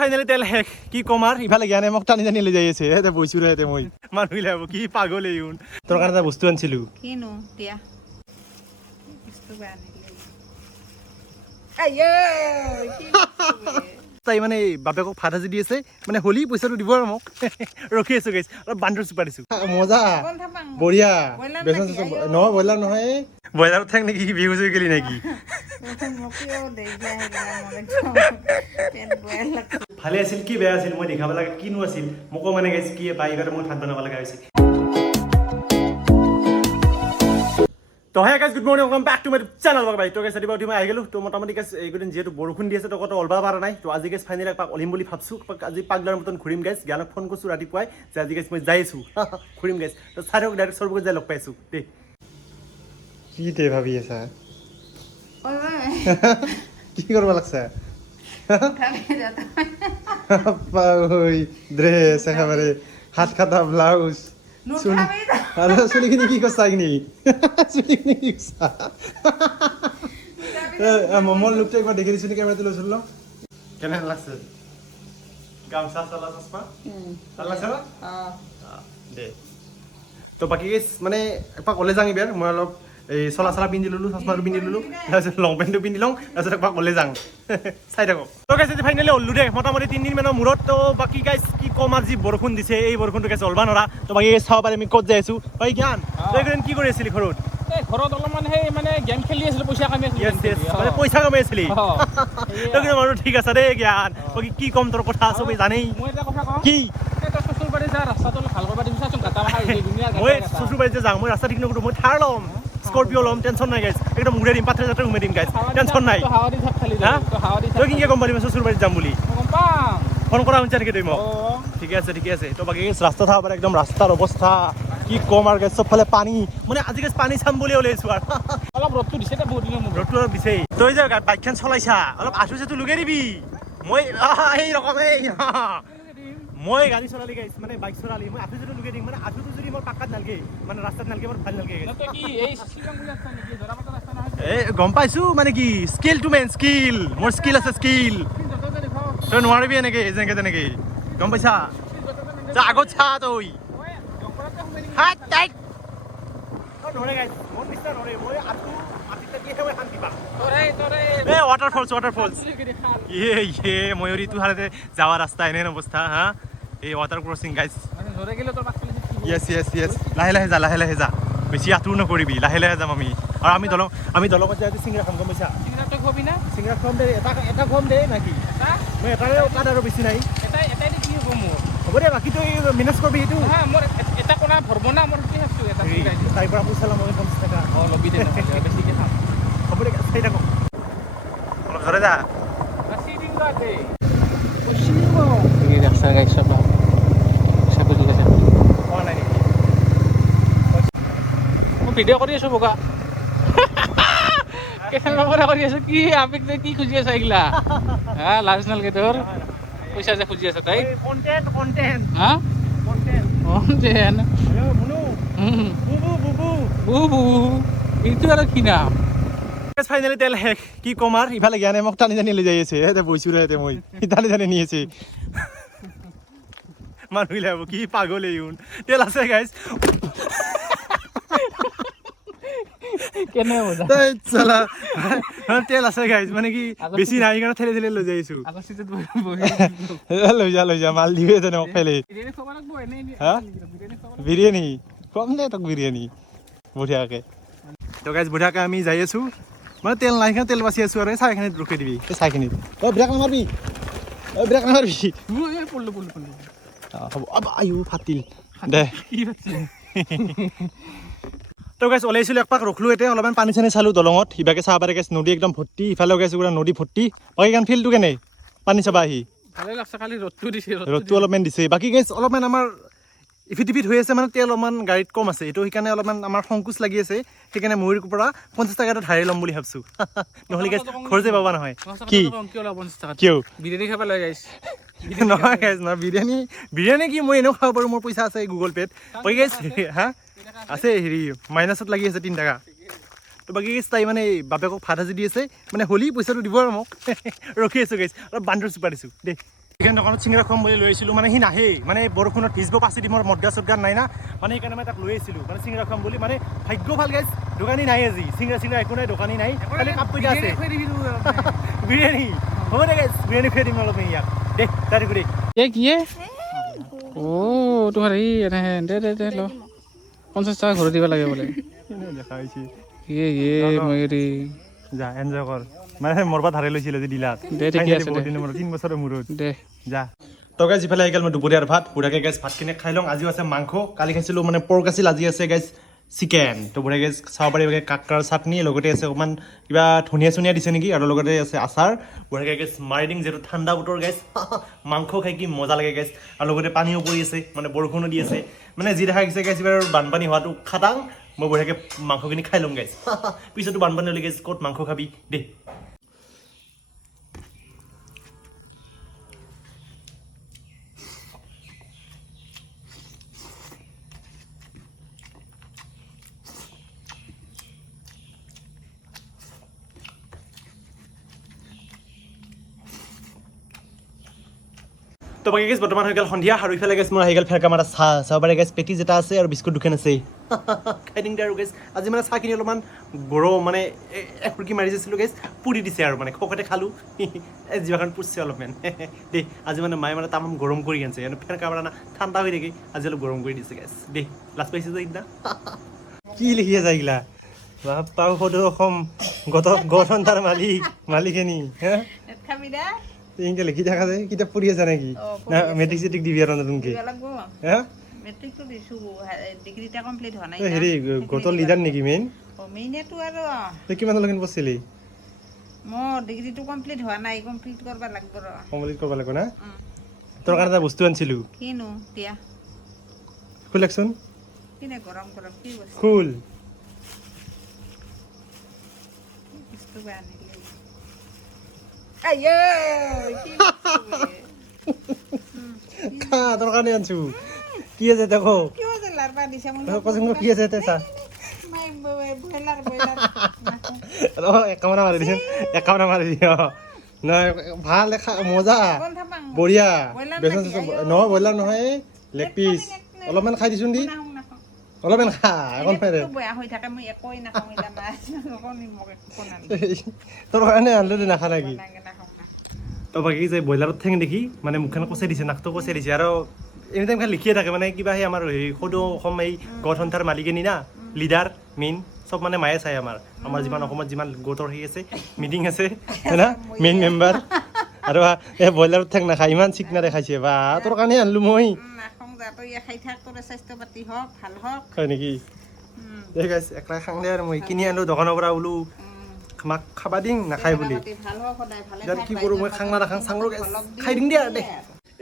finally তেল শেষ কি কম আর ইফালে জ্ঞানে মোক টানি টানি লৈ যাই আছে এতে বইছো ৰে এতে মই মানুহ লাভ কি পাগল এইউন তোৰ কাৰণে এটা বস্তু আনিছিলো কিনো দিয়া বস্তু বানিলে আইয়ে কি তাই মানে বাপেকক ভাত আজি দি আছে মানে হলি পইচাটো দিব আৰু মোক ৰখি আছো গাইছ অলপ বান্দৰ চুপা দিছো মজা বঢ়িয়া বেচন নহয় ব্ৰইলাৰ নহয় ব্ৰইলাৰত থাক নেকি বিহু হৈ গেলি নেকি ভালে আছিল কি বেয়া আছিল মই দেখাব লাগে কিনো আছিল মোকো মানে গাইছ কি বাইগাৰে মই ভাত বনাব লগা হৈছে তো hey guys good morning welcome back to my channel ভাই তো গাইজ ৰাতিপুৱা উঠি মই আহি গ'লো তো মোটামুটি গাইজ এইকেইদিন যিহেতু বৰষুণ দি আছে তো কত অলবা পাৰা নাই তো আজি গাইজ ফাইনেলি পাক অলিম বুলি ভাবছো আজি পাগলাৰ মতন ঘূৰিম গাইজ জ্ঞানক ফোন কৰিছো ৰাতিপুৱাই যে আজি গাইজ মই যাই আছো ঘূৰিম গাইজ তো চাৰক ডাইৰেক্ট সৰ্বক যাই লগ পাইছো দে কি দে ভাবি আছা কি কৰিব লাগছে ওই ড্ৰেছ একেবাৰে হাত খাতা ব্লাউজ চুলিখিনি কি কৈছা এইখিনি চুলিখিনি কি কৈছা মোৰ লুকটো একবাৰ দেখি দিছো নেকি কেমেৰাটো লৈছিল ন কেনে লাগছে গামছা চলা চচমা ভাল লাগছে না দে তো বাকী মানে এপাক কলেজ যাং এইবাৰ মই অলপ এই চলা চলা পিন্ধি ললো চচমাটো পিন্ধি ললো তাৰপিছত লং পেণ্টটো পিন্ধি লওঁ তাৰপিছত এপাক কলেজ যাং চাই থাকক তো গাইছ ফাইনেলি ওলো দে মোটামুটি 3 দিন মানৰ মূৰত তো বাকী গাইছ কি কম আজি বৰষুণ দিছে এই বৰষুণটো গাইছ অলবা নৰা তো বাকী চাব পাৰি আমি ক'ত যাই আছো ভাই জ্ঞান তই এইকেইদিন কি কৰি আছিলি ঘৰত ঘৰত অলপমান সেই মানে গেম খেলি আছিলো পইচা কামি আছিলো মানে পইচা কামাই আছিলি তই কিন্তু মানুহ ঠিক আছে দেই জ্ঞান বাকী কি কম তোৰ কথা চবেই জানেই মই এটা কথা কওঁ কি শ্বশুৰবাৰী যা ৰাস্তাটো ভাল কৰিব দিবিচাচোন গাটা মাখা ধুনীয়া মই শ্বশুৰবাৰীত যে যাওঁ মই ৰাস্তা ঠিক নকৰোঁ মই থাৰ ল'ম স্কৰপিঅ' ল'ম টেনশ্যন নাই গাইছ একদম ঘূৰাই দিম পাথৰে চাথৰে ঘূৰাই দিম গাইছ টেনশ্যন নাই হাৱাদি থাক খালি তই কেনেকৈ গম পালি মই শ্বশুৰবাৰীত যাম বুলি গম পাম ফোন কৰা শুনিছা নেকি তুমি মোক ঠিকে আছে তো বাকী ৰাস্তা চাব পাৰে একদম ৰাস্তাৰ অৱস্থা কি কম আৰু গাইছ চবফালে পানী মানে আজি গাইছ পানী চাম বুলি ওলাইছো আৰু অলপ ৰ'দটো দিছে বহুত দিনৰ মূৰত ৰ'দটো অলপ দিছেই তই যে বাইকখন চলাইছা অলপ আঁঠু চাঠু লুকাই দিবি মই এই ৰকমেই মই গাড়ী চলালি গাইছ মানে বাইক চলালি মই আঁঠু চাঠু লুকাই দিম মানে আঁঠুটো যদি মোৰ পাকাত নালগে মানে ৰাস্তাত নালগে মোৰ ভাল নালগে কি এই শ্ৰীলংকা ৰাস্তা নেকি জৰাপাতৰ ৰাস্তা নহয় এই গম পাইছো মানে কি স্কিল টু মেন স্কিল মোৰ স্কিল আছে স্কিল তই নোৱাৰিবি এনেকে যেনেকে তেনেকে গম পাইছা যা আগত চা তই হাত টাইট নৰে গাইছ মোৰ নিচিনা নৰে মই আঁঠু মাটিত থাকিলেহে মই শান্তি পাম এই ৱাটাৰফলছ ইয়ে ময়ূৰীটো হালতে যাৱা ৰাস্তা এনে অৱস্থা হা এই ৱাটাৰ ক্ৰচিং গাইছ য়েছ লাহে লাহে যা বেছি আঁতৰো নকৰিবি লাহে লাহে যাম আমি আৰু আমি দলঙত যাই চিংৰা খাম গম পাইছা চিংৰাটো খবি না চিংৰা খাম দে এটা খাম দে নাকি মই এটাৰে অকাত আৰু বেছি নাই এটাই কি হ'ব মোৰ হ'ব দে বাকী তই মেনেজ কৰিবি সেইটো হা মোৰ এটা কোণা ভৰব না মোৰ কি ভাবছো এটা তাইৰ পৰা পইচা ল'ম মই 50 টকা লবি দে বেছিকে খাম হ'ব দে চাই থাকক অলপ ধৰে যা ভিডিঅ' কৰি আছো বগা কেমেৰা কৰি আছো কি আবেগ কি খুজি আছা এইগিলা হা লাজ নালগে তোৰ পইচা যে খুজি আছা তাই কন্টেন্ট হা কন্টেন্ট হেল্ল' মুনু বুবু এইটো আৰু কি নাম ফাইনেলি তেল শেষ কি কম আৰু ইফালে জ্ঞানে মোক টানি টানি লৈ যাই আছে এতে বইছো ৰে এতে মই টানি নি আছে মানুহ লাভ কি পাগল এইউন তেল আছে গাইছ কেনে মজা চলা তেল আছে গাইছ মানে কি বেছি নাই কাৰণে ঠেলি লৈ যাই আছো লৈ যা মাল দিবে তেনে মোক ফেলে বিৰিয়ানী কম দে তোক বিৰিয়ানী বঢ়িয়াকে তো গাইছ বঢ়িয়াকে আমি যাই আছো মানে তেল নাই কাৰণে তেল বাচি আছো আৰু চাইখিনিত ৰখি দিবি চাইখিনিত ব্ৰেক নামাৰবি পল্লু হ'ব আয়ো ফাটিল দে তো গাইছ ওলাইছিলোঁ একপাক ৰখলোঁ এতিয়া অলপমান পানী চানী চালোঁ দলঙত সিবাকে চাব পাৰে গাইছ নদী একদম ভৰ্তি ইফালেও গাইছ পুৰা নদী ভৰ্তি বাকী কাৰণ ফিল্ডটো কেনে পানী চাবা আহি ভালে লাগছে খালি ৰ'দটো দিছে ৰ'দটো অলপমান দিছে বাকী গাইছ অলপমান আমাৰ ইফিট হৈ আছে মানে তেল অলপমান গাড়ীত কম আছে এইটো সেইকাৰণে অলপমান আমাৰ সংকোচ লাগি আছে সেইকাৰণে ময়ূৰ পৰা 50 টকা এটা ধাৰে ল'ম বুলি ভাবছোঁ নহ'লে গাইছ খৰচে পাবা নহয় কি কিয় বিৰিয়ানী খাব লাগে গাইছ নহয় গাইছ নহয় বিৰিয়ানী কি মই এনেও খাব পাৰোঁ মোৰ পইচা আছে গুগল পে'ত বাকী গাইছ হা আছে হেৰি মাইনাছত লাগি আছে 3 টকা তো বাকী গাইছ তাই মানে বাপেকক ভাত আজি দি আছে মানে হলি পইচাটো দিব আৰু মোক ৰখি আছোঁ গাইছ অলপ বান্দৰ চুপা দিছোঁ দেই চিকেন দোকানত চিঙৰা খুৱাম বুলি লৈ আহিছিলোঁ মানে সি নাহে মানে বৰষুণত ভিজিব পাচি দিমৰ মদগা চদগা নাই না মানে সেইকাৰণে মই তাক লৈ আহিছিলোঁ মানে চিঙৰা খুৱাম বুলি মানে ভাগ্য ভাল গাইছ দোকানী নাই আজি চিঙৰা একো নাই দোকানী নাই খালি কাপ পইচা আছে বিৰিয়ানী হ'ব দে গাইছ বিৰিয়ানী খুৱাই দিম অলপ ইয়াক দে তাৰি কৰি কি তোমাৰ এই দে ল 50 টকা ঘৰত দিব লাগে বোলে দেখা হৈছে ময়ূৰী যা এনজয় কৰ মানে মৰবা ধাৰে লৈছিলে যে দিলাত দে ঠিকে আছে দে 3 বছৰৰ মূৰত দে যা তো গাইজ ইফালে আহি গ'ল মই দুপৰীয়াৰ ভাত বুঢ়াকে গাইজ ভাতখিনি খাই লওঁ আজিও আছে মাংস কালি খাইছিলোঁ মানে পৰ্ক আছিল আজি আছে গাইজ চিকেন তো বুঢ়াকে গাইজ চাব পাৰি কাকাৰ চাটনি লগতে আছে অকণমান কিবা ধনিয়া চনিয়া দিছে নেকি আৰু লগতে আছে আচাৰ বুঢ়াকে গাইজ মাৰি দিম যিহেতু ঠাণ্ডা বতৰ গাইজ মাংস খাই কি মজা লাগে গাইজ আৰু লগতে পানীও পৰি আছে মানে বৰষুণো দি আছে মানে যি দেখা গৈছে গাইজ এইবাৰ বানপানী হোৱাটো খাটাং মই বুঢ়াকে মাংসখিনি খাই ল'ম গাইজ পিছতো বানপানী হ'লে গাইজ ক'ত মাংস খাবি দেই তো বাকী গেছ বৰ্তমান হৈ গ'ল সন্ধিয়া আৰু ইফালে গেছ মোৰ আহি গ'ল ফেৰকা মাৰা চাহ পাৰে গেছ পেটিছ এটা আছে আৰু বিস্কুট দুখন আছে খাই দিম দে আৰু গেছ আজি মানে চাহখিনি অলপমান গৰম মানে এখুৰকি মাৰি দিছিলোঁ গেছ পুৰি দিছে আৰু মানে খোকতে খালোঁ জিভাখন পুৰিছে অলপমান দেই আজি মানে মায়ে মানে তামাম গৰম কৰি আনিছে ফেৰকা মাৰা না ঠাণ্ডা হৈ থাকে আজি অলপ গৰম কৰি দিছে গেছ দেই লাজ পাইছে যে সেইদিনা কি লিখি আছে এইগিলা বাপ্পাও সদৌ অসম গঠনতাৰ মালিকেনি হা ইনকে লিখি থাকা যায় কিতাপ পঢ়ি আছা নেকি না মেট্ৰিক চেট্ৰিক দিবি আৰু নতুনকে হা মেট্ৰিকটো দিছোঁ ডিগ্ৰীটা কমপ্লিট হোৱা নাই হেৰি গোটৰ লিডাৰ নেকি মেইন মেইনেতো আৰু তই কিমান লগিন পঢ়িছিলি মোৰ ডিগ্ৰীটো কমপ্লিট হোৱা নাই কমপ্লিট কৰিব লাগিব ৰ কমপ্লিট কৰিব লাগিব না তোৰ কাৰণে এটা বস্তু আনিছিলোঁ কিনো দিয়া খুলকচোন কিনে গৰম কি বস্তু খুল বস্তু আনিলে আইয়ে কি খা তোৰ কাৰণে আনিছোঁ কি আছে দেখো কিয় যে লাৰবা দিছে মই কচোন কি আছে তে চা মাই বইলাৰ একাউণ্ট মাৰি দিছে একাউণ্ট মাৰি দিয় নহয় ভাল দেখা মজা বঢ়িয়া বেচন চেচন নহয় ব্ৰইলাৰ নহয় লেগ পিচ অলপমান খাই দিছোন দি অলপমান খা এখন ফেৰে বেয়া হৈ থাকে মই একোই নাখাওঁ এটা মাছ মোক একো তোৰ কাৰণে আনিলো দে নাখা নেকি নাখাওঁ তো বাকী যে ব্ৰইলাৰত ঠেং দেখি মানে মুখখন কচাই দিছে নাকটো কচাই দিছে আৰু এনি টাইম খালি লিখিয়ে থাকে মানে কিবা সেই আমাৰ হেৰি সদৌ অসম এই গঠনতাৰ মালিকেনি না লিডাৰ মেইন চব মানে মায়ে চাই আমাৰ যিমান অসমত যিমান গোটৰ সেই আছে মিটিং আছে না মেইন মেম্বাৰ আৰু এই ব্ৰইলাৰত ঠেং নাখায় ইমান চিকনা দেখাইছে বা তোৰ কাৰণে আনিলো মই নাখাওঁ যা তই খাই থাক তোৰ স্বাস্থ্য পাতি হওক ভাল হওক হয় নেকি দেখ একলা খাংলে আৰু মই কিনি আনিলো দোকানৰ পৰা বোলো মাক খাবা দিম নাখায় বুলি ভাল হওক সদায় ভালে ইয়াত কি কৰোঁ মই খাং না নাখাং চাংলো খাই দিম দিয়া দে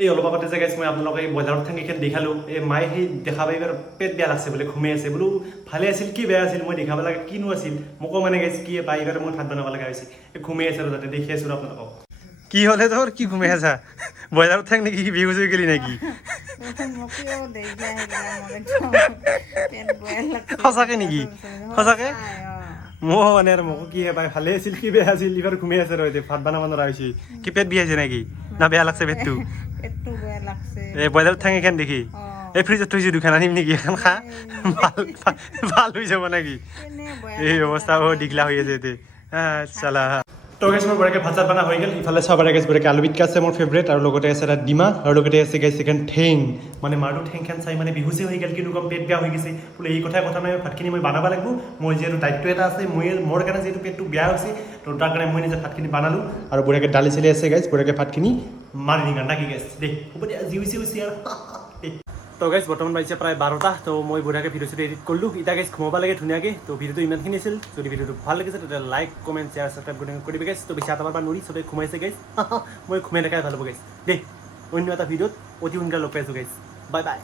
এই অলপ আগতে যে গাইছ মই আপোনালোকে এই ব্ৰইলাৰত ঠেঙিখন দেখালোঁ এই মায়ে সেই দেখা পাই এবাৰ পেট বেয়া লাগছে বোলে ঘুমাই আছে বোলো ভালে আছিল কি বেয়া আছিল মই দেখাব লাগে কিনো আছিল মোকো মানে গাইছ কি পাই এইবাৰ মই ভাত বনাব লগা হৈছে এই ঘুমাই আছে যাতে দেখি আছোঁ আপোনালোকক কি হ'লে তোৰ কি ঘুমাই আছা ব্ৰইলাৰত ঠেং নেকি বিহুজ হৈ গেলি নেকি সঁচাকে নেকি সঁচাকে মই মানে আৰু মোকো কি পাই ভালে আছিল কি বেয়া আছিল এইবাৰ ঘুমাই আছে ৰ এতিয়া ভাত বনাব নোৱাৰা হৈছে কি পেট বিষাইছে নেকি না বেয়া লাগছে পেটটো এই ব্ৰইলাৰ ঠেং এখন দেখি এই ফ্ৰিজত থৈছোঁ দুখান আনিম নেকি এখন খা ভাল হৈ যাব নেকি এই অৱস্থা দীঘলা হৈ আছে এতিয়া চালা তো গেছ মোৰ বঢ়িয়াকৈ ভাত চাত বনা হৈ গ'ল ইফালে চাব পাৰে গেছ বঢ়িয়াকৈ আলু পিটিকা আছে মোৰ ফেভৰেট আৰু লগতে আছে এটা ডিমা আৰু লগতে আছে গেছ ছেকেণ্ড ঠেং মানে মাৰটো ঠেংখন চাই মানে বিহুচি হৈ গ'ল কিন্তু কম পেট বেয়া হৈ গৈছে বোলে এই কথা নাই ভাতখিনি মই বনাব লাগিব মোৰ যিহেতু দায়িত্ব এটা আছে মোৰ কাৰণে যিহেতু পেটটো বেয়া হৈছে তো তাৰ কাৰণে মই নিজে ভাতখিনি বনালোঁ আৰু বঢ়িয়াকৈ দালি চালি আছে গেছ বঢ়িয়াকৈ ভাতখিনি মাৰি দিম নাকি গেছ দেই হ'ব দিয়া যি হৈছে আৰু তো গাইজ বৰ্তমান বাজিছে প্ৰায় 12টা তো মই বঢ়িয়াকৈ ভিডিঅ' চিডিঅ' এডিট কৰিলোঁ এতিয়া গাইজ ঘুমাব লাগে ধুনীয়াকৈ তো ভিডিঅ'টো ইমানখিনি আছিল যদি ভিডিঅ'টো ভাল লাগিছে তেতিয়া লাইক কমেণ্ট শ্বেয়াৰ ছাবস্ক্ৰাইব কৰিবি গাইজ তো বেছি আটাবাৰ বা নৰি চবেই ঘুমাইছে গাইজ মই ঘুমাই দেখাই ভাল হ'ব গাইজ দেই অন্য এটা ভিডিঅ'ত অতি সোনকালে লগ পাইছোঁ গাইজ বাই বাই